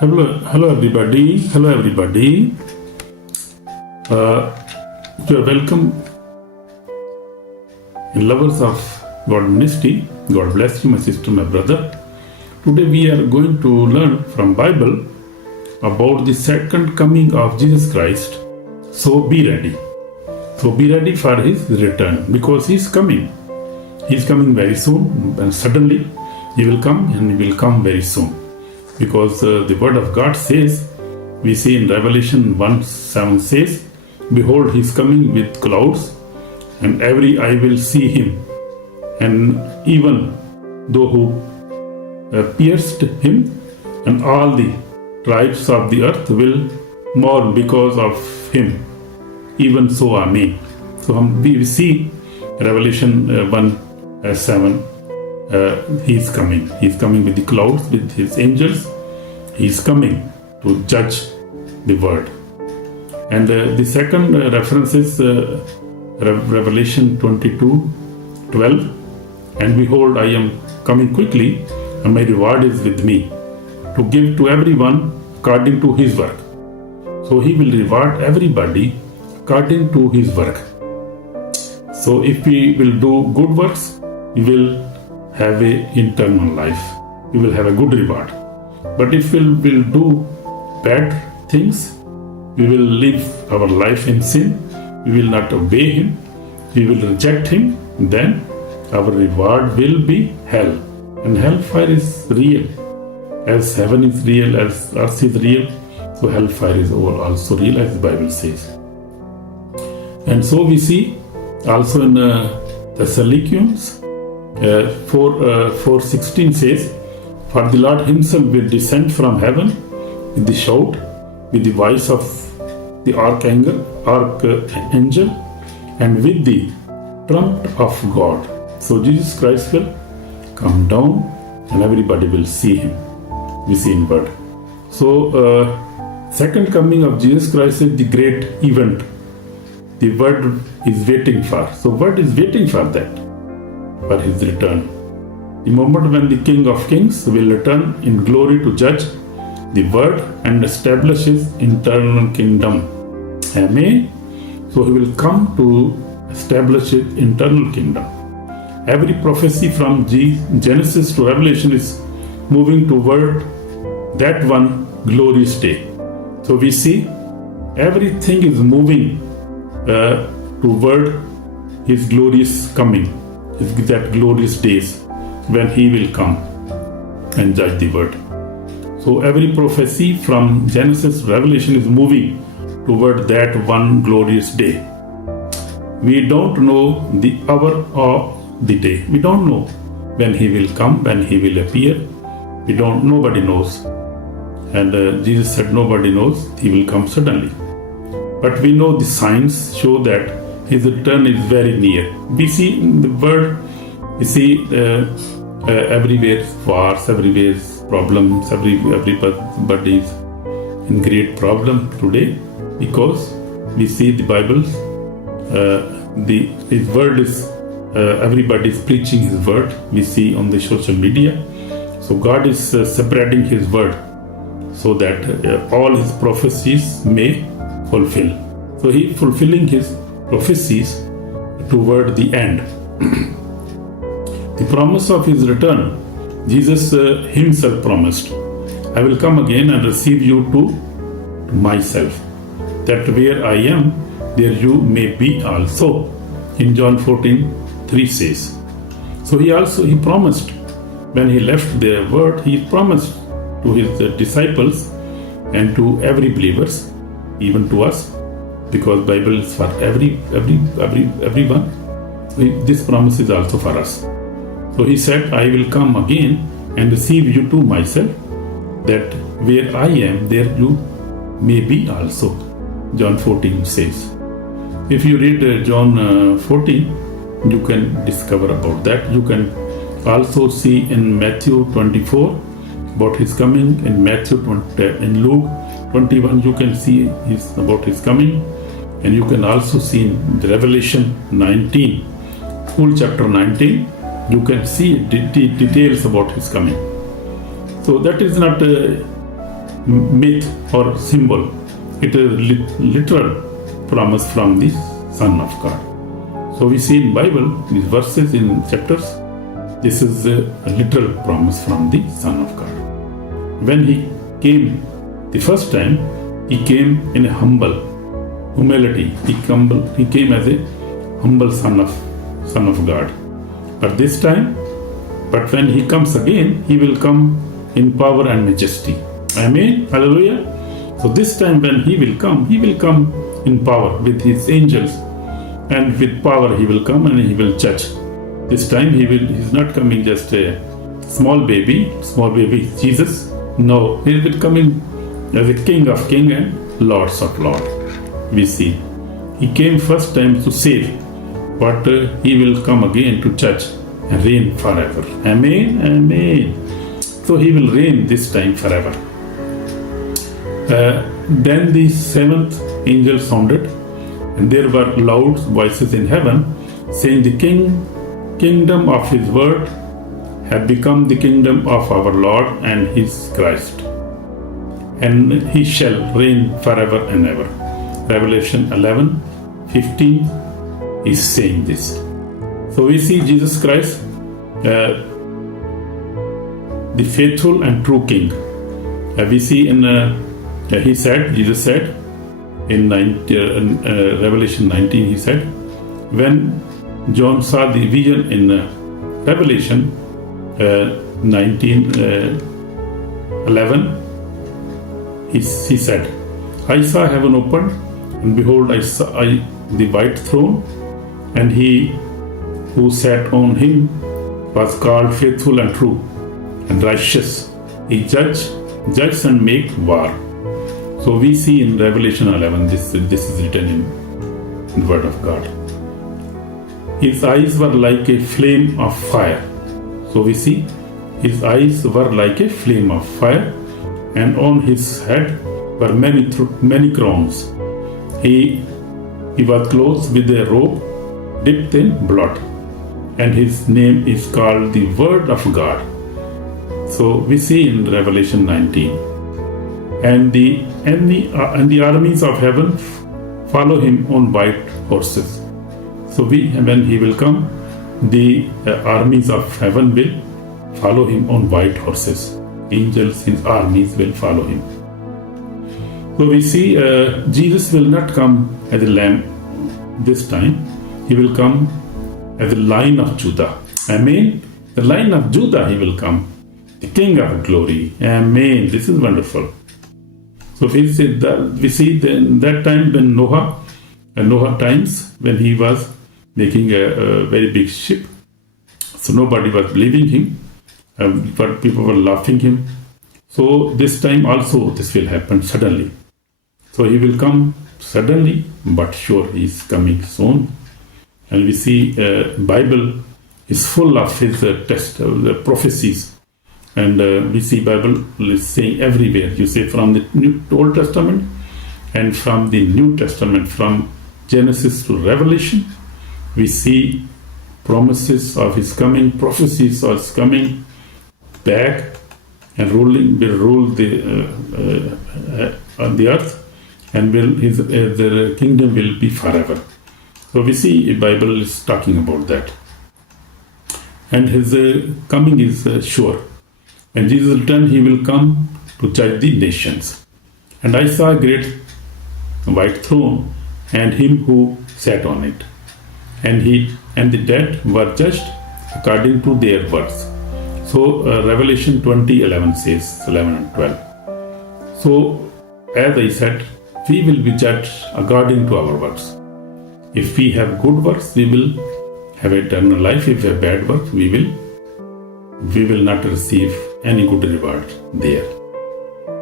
Hello everybody. Hello everybody. You are welcome, lovers of God ministry. God bless you, my sister, my brother. Today we are going to learn from Bible about the second coming of Jesus Christ. So be ready. So be ready for His return because He is coming. He is coming very soon, and suddenly He will come, and He will come very soon. Because the word of God says, we see in Revelation 1:7 says, behold, He is coming with clouds, and every eye will see Him, and even though who pierced Him, and all the tribes of the earth will mourn because of Him. Even so, Amen. So we see Revelation 1:7. He is coming. He is coming with the clouds, with His angels. He is coming to judge the world. And the second reference is Revelation 22:12. And behold, I am coming quickly, and my reward is with me, to give to everyone according to his work. So He will reward everybody according to his work. So if we will do good works, we will have a eternal life. We will have a good reward. But if we will do bad things, we will live our life in sin, we will not obey Him, we will reject Him, then our reward will be hell. And hellfire is real. As heaven is real, as earth is real, so hellfire is also real, as the Bible says. And so we see also in Thessalonians 4:16 says, for the Lord Himself will descend from heaven with the shout, with the voice of the archangel, and with the trumpet of God. So Jesus Christ will come down, and everybody will see Him. We see in word. So second coming of Jesus Christ is the great event. The world is waiting for. So world is waiting for that, for His return. The moment when the King of Kings will return in glory to judge the world and establish His eternal kingdom. Amen. So He will come to establish His eternal kingdom. Every prophecy from Genesis to Revelation is moving toward that one glorious day. So we see everything is moving toward His glorious coming, that glorious days when He will come and judge the world. So every prophecy from Genesis to Revelation is moving toward that one glorious day. We don't know the hour or the day. We don't know when He will come, when He will appear. Nobody knows. And Jesus said nobody knows. He will come suddenly. But we know the signs show that His return is very near. We see in the world, we see everywhere wars, everywhere problems, everybody is in great problem today, because we see the Bible, His word is, everybody is preaching His word. We see on the social media. So God is spreading His word so that all His prophecies may fulfill. So He fulfilling His prophecies toward the end. The promise of His return, Jesus Himself promised, I will come again and receive you to myself, that where I am, there you may be also. In John 14:3 says. So He promised, when He left the word, He promised to His disciples and to every believers, even to us, because Bible is for everyone. This promise is also for us. So He said, I will come again and receive you to myself, that where I am, there you may be also. John 14 says. If you read John 14, you can discover about that. You can also see in Matthew 24 about His coming. In in Luke 21, you can see about His coming. And you can also see in Revelation 19, full chapter 19, you can see details about His coming. So that is not myth or symbol. It is literal promise from the Son of God. So we see in Bible, these verses in chapters, this is a literal promise from the Son of God. When he came the first time, he came in a humility. He came as a humble son of God. But when he comes again, he will come in power and majesty. Amen. Hallelujah. So this time when he will come in power with his angels, and with power he will come and he will judge. This time he's not coming just a small baby Jesus. No, he will come in as a King of Kings and Lords of Lords. We see he came first time to save, but he will come again to judge and reign forever. Amen. Amen. So he will reign this time forever. Then the seventh angel sounded, and there were loud voices in heaven, saying, the kingdom of his word have become the kingdom of our Lord and his Christ, and he shall reign forever and ever. Revelation 11:15 is saying this. So we see Jesus Christ, the faithful and true King. We see Jesus said in Revelation 19, he said, when John saw the vision in Revelation 19:11, he said, I saw heaven opened, and behold, I saw the white throne, and he who sat on him was called faithful and true and righteous. He judges and make war. So we see in Revelation 11, this is written in the Word of God. His eyes were like a flame of fire. So we see his eyes were like a flame of fire, and on his head were many crowns. He was clothed with a robe dipped in blood, and his name is called the Word of God. So we see in Revelation 19, and the armies of heaven follow him on white horses. So when he will come, the armies of heaven will follow him on white horses. Angels, his armies will follow him. So we see Jesus will not come as a lamb this time. He will come as a Lion of Judah. Amen. The Lion of Judah he will come. The King of glory. Amen. This is wonderful. So we see that time when Noah times, when he was making a very big ship. So nobody was believing him, but people were laughing him. So this time also this will happen suddenly. So he will come suddenly, but sure he is coming soon. And we see Bible is full of his prophecies. And we see Bible is saying everywhere. You say from the Old Testament and from the New Testament, from Genesis to Revelation, we see promises of his coming, prophecies of his coming back and will rule on the earth, and the kingdom will be forever. So we see the Bible is talking about that. And his coming is sure. When Jesus returns, he will come to judge the nations. And I saw a great white throne, and him who sat on it. And the dead were judged according to their works. So Revelation 20:11 says, 11 and 12. So as I said, we will be judged according to our works. If we have good works, we will have eternal life. If we have bad works, we will not receive any good reward there.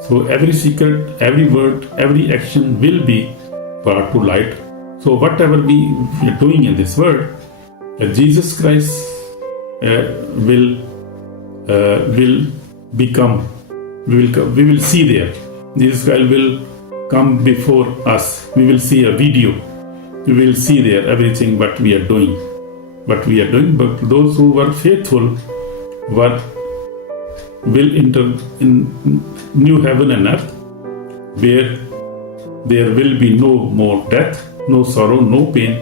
So every secret, every word, every action will be brought to light. So whatever we are doing in this world, Jesus Christ will become. We will see there. Jesus Christ will come before us. We will see a video. We will see there everything what we are doing. But those who were faithful were will enter in new heaven and earth, where there will be no more death, no sorrow, no pain,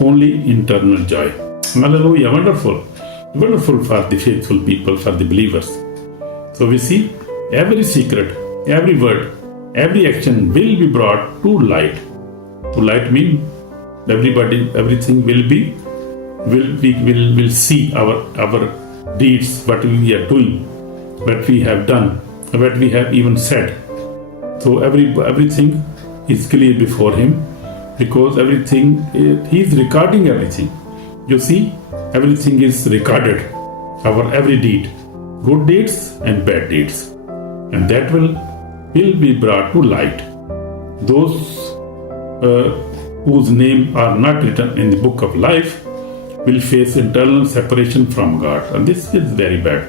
only eternal joy. Hallelujah, wonderful. Wonderful for the faithful people, for the believers. So we see every secret, every word, every action will be brought to light. To light means everything will see our deeds, what we are doing, what we have done, what we have even said. So everything is clear before him, because everything, he is recording everything. You see, everything is recorded, our every deed, good deeds and bad deeds, and that will be brought to light. Those whose names are not written in the book of life will face eternal separation from God, and this is very bad.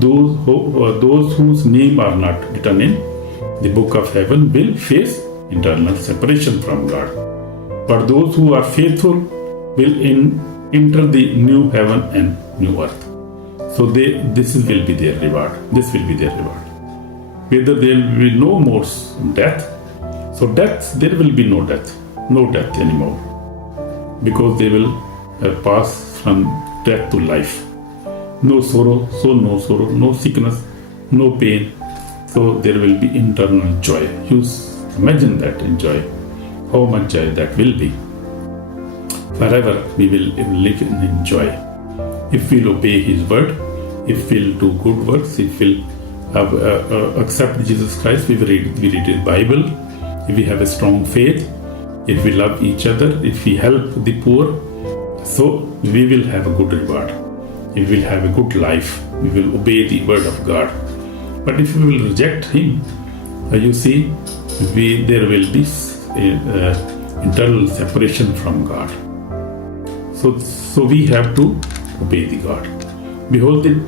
Those whose names are not written in the book of heaven will face eternal separation from God. But those who are faithful will enter the new heaven and new earth. So this will be their reward. This will be their reward. Whether there will be no more death. So there will be no death anymore, because they will pass from death to life. No sorrow, no sickness, no pain. So there will be eternal joy. You imagine that joy, how much joy that will be. Forever we will live in joy. If we'll obey His word, if we'll do good works, if we'll accept Jesus Christ, we read His Bible, if we have a strong faith, if we love each other, if we help the poor, so we will have a good reward. We will have a good life. We will obey the word of God. But if we will reject Him, you see, there will be internal separation from God. So we have to obey the God. Behold, the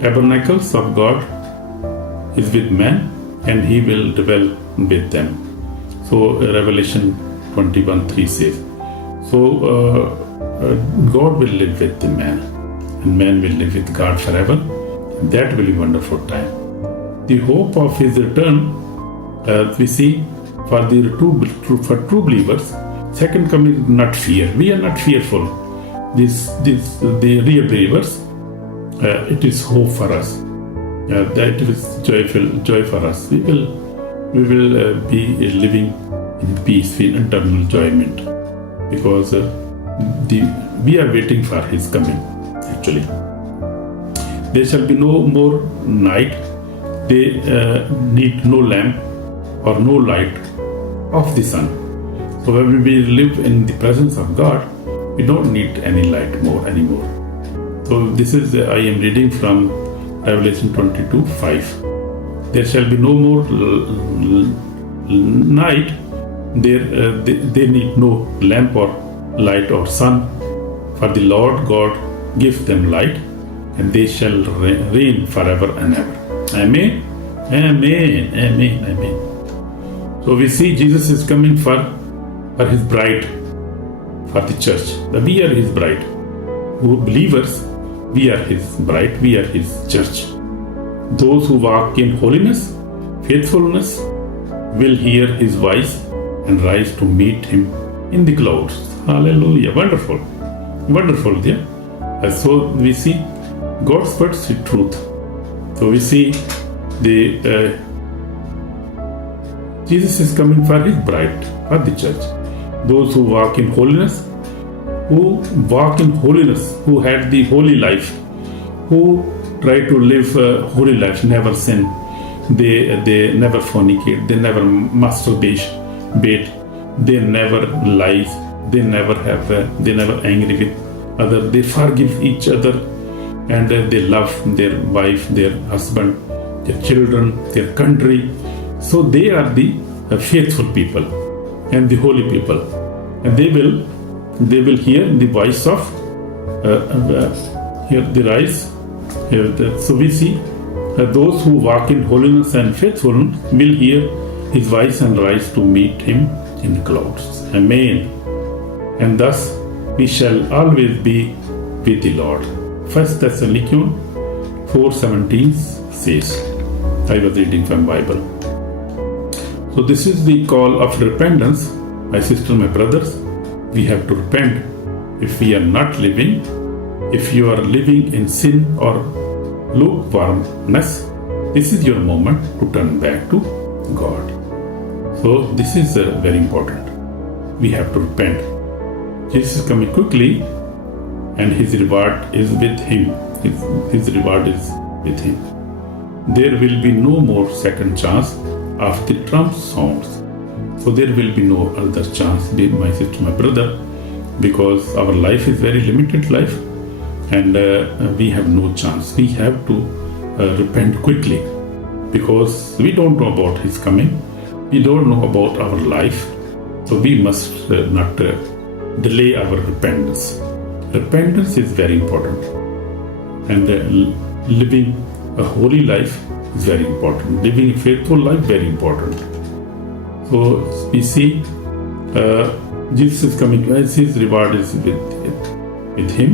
tabernacles of God is with man, and He will dwell with them. So Revelation 21:3 says. So God will live with the man, and man will live with God forever. That will be a wonderful time. The hope of His return, we see, for true believers, second coming is not fear. We are not fearful. The real believers, it is hope for us. That is joy for us. We will be living in peace, in eternal enjoyment, because we are waiting for His coming. Actually, there shall be no more night. They need no lamp or no light of the sun. So when we live in the presence of God, we don't need any light anymore. So this is I am reading from Revelation 22:5. There shall be no more night. They need no lamp or light or sun, for the Lord God gives them light, and they shall reign forever and ever. Amen. Amen. Amen. Amen. So we see Jesus is coming for His bride, for the church. We are His bride. Who believers, we are His bride, we are His church. Those who walk in holiness, faithfulness, will hear His voice and rise to meet Him in the clouds. Hallelujah. Wonderful. Wonderful, yeah. So we see God's word is truth. So we see Jesus is coming for His bride, for the church. Those who walk in holiness, who had the holy life, who try to live a holy life, never sin. They never fornicate, they never masturbate, they never lies, they never angry with others, they forgive each other, and they love their wife, their husband, their children, their country. So they are the faithful people and the holy people, and they will hear the voice of hear the rise. So we see those who walk in holiness and faithfulness will hear His voice and rise to meet Him in the clouds. Amen. And thus we shall always be with the Lord. 1 Thessalonians 4:17 says. I was reading from Bible. So this is the call of repentance. My sister, my brothers, we have to repent if we are not living. If you are living in sin or lukewarmness, this is your moment to turn back to God. So this is very important. We have to repent. Jesus is coming quickly, and his reward is with him. His reward is with him. There will be no more second chance after the trump sounds. So there will be no other chance, my sister, my brother, because our life is very limited life, and we have no chance. We have to repent quickly, because we don't know about his coming. We don't know about our life. So we must not delay our repentance. Repentance is very important, and living a holy life is very important. Living a faithful life, very important. So we see Jesus is coming as his reward is with him.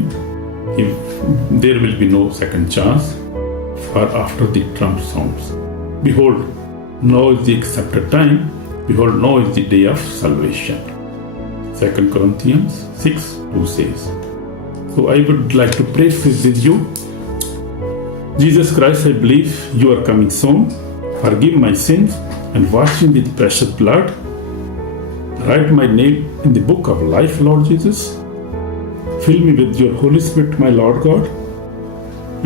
There will be no second chance for after the trump sounds. Behold, now is the accepted time. Behold, now is the day of salvation. 2 Corinthians 6:2 says. So I would like to pray with you. Jesus Christ, I believe you are coming soon. Forgive my sins and wash me with precious blood. Write my name in the book of life, Lord Jesus. Fill me with your Holy Spirit, my Lord God,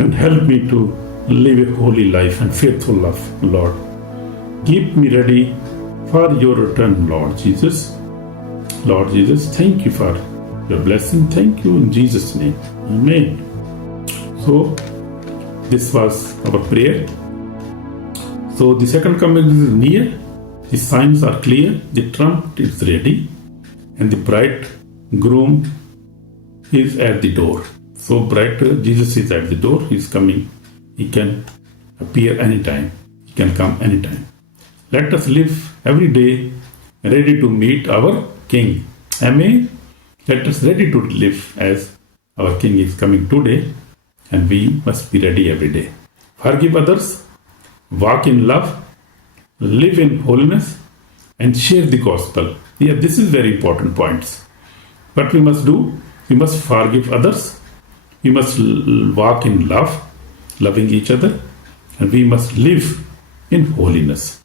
and help me to live a holy life and faithful life, Lord. Keep me ready for your return, Lord Jesus. Lord Jesus, thank you for your blessing. Thank you in Jesus' name. Amen. So, this was our prayer. So, the second coming is near. The signs are clear. The trumpet is ready. And the bridegroom is at the door. So, Jesus is at the door. He is coming. He can appear anytime. He can come anytime. Let us live every day ready to meet our King. Amen. Let us ready to live as our King is coming today, and we must be ready every day. Forgive others, walk in love, live in holiness, and share the gospel. Yeah, this is very important points. What we must do? We must forgive others. We must walk in love, loving each other, and we must live in holiness.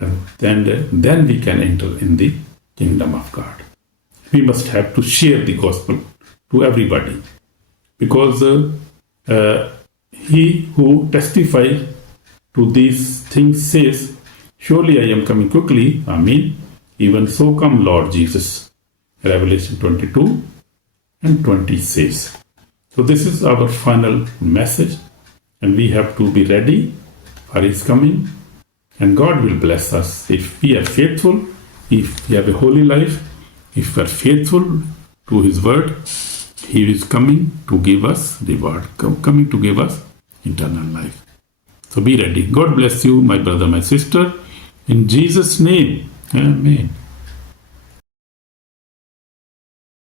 And then we can enter in the kingdom of God. We must have to share the gospel to everybody, because he who testifies to these things says, surely I am coming quickly. Amen. Even so come Lord Jesus. Revelation 22:20 says. So this is our final message, and we have to be ready for his coming, and God will bless us if we are faithful, if we have a holy life, if we are faithful to his word. He is coming to give us reward, coming to give us eternal life. So be ready. God bless you, my brother, my sister. In Jesus' name, amen.